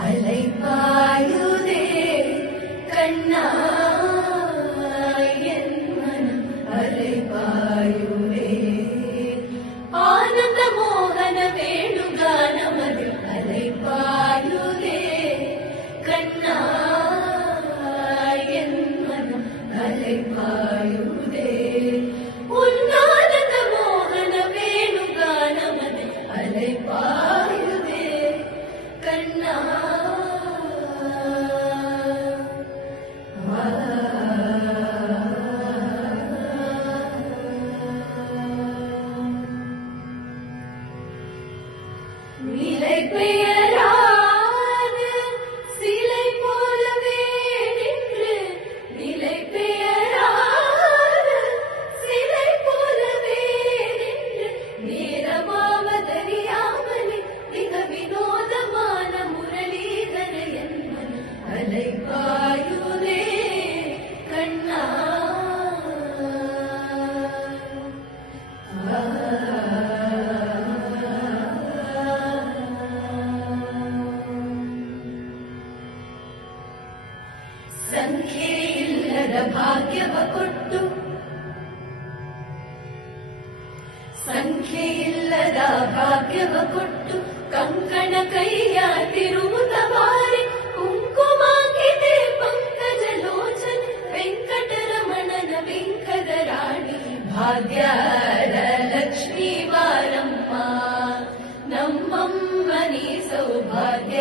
அலைபாயுதே கண்ணா என் மனம் அலைபாயுதே ஆனந்த மோகன வேணுகானமது அலைபாயுதே கண்ணா என் மனம் அலைபாயுதே உன்னானந்த மோகன வேணுகானமது அலைபாயுதே கண்ணா நிலை பெயராது சிலை போலவே நின்று நிலை பெயராது சிலை போலவே நின்று நேரமாவதறியாமலே மிக வினோதமான முரளீதர என் மனம் அலைபாயுதே கண்ணா ಸಂಖ್ಯೆ ಇಲ್ಲದ ಭಾಗ್ಯವ ಕೊಟ್ಟು ಸಂಖ್ಯೆ ಇಲ್ಲದ ಭಾಗ್ಯವ ಕೊಟ್ಟು ಕಂಕಣ ಕೈಯ ತಿರುವುದ ಬಾರಿ ಕುಂಕುಮಾಕಿದೆ ಪಂಕಜ ಲೋಚನೆ ವೆಂಕಟರಮಣನ ವೆಂಕದ ರಾಣಿ ಭಾಗ್ಯದ ಲಕ್ಷ್ಮೀ ಬಾರಮ್ಮ ನಮ್ಮಮ್ಮನಿ ಸೌಭಾಗ್ಯ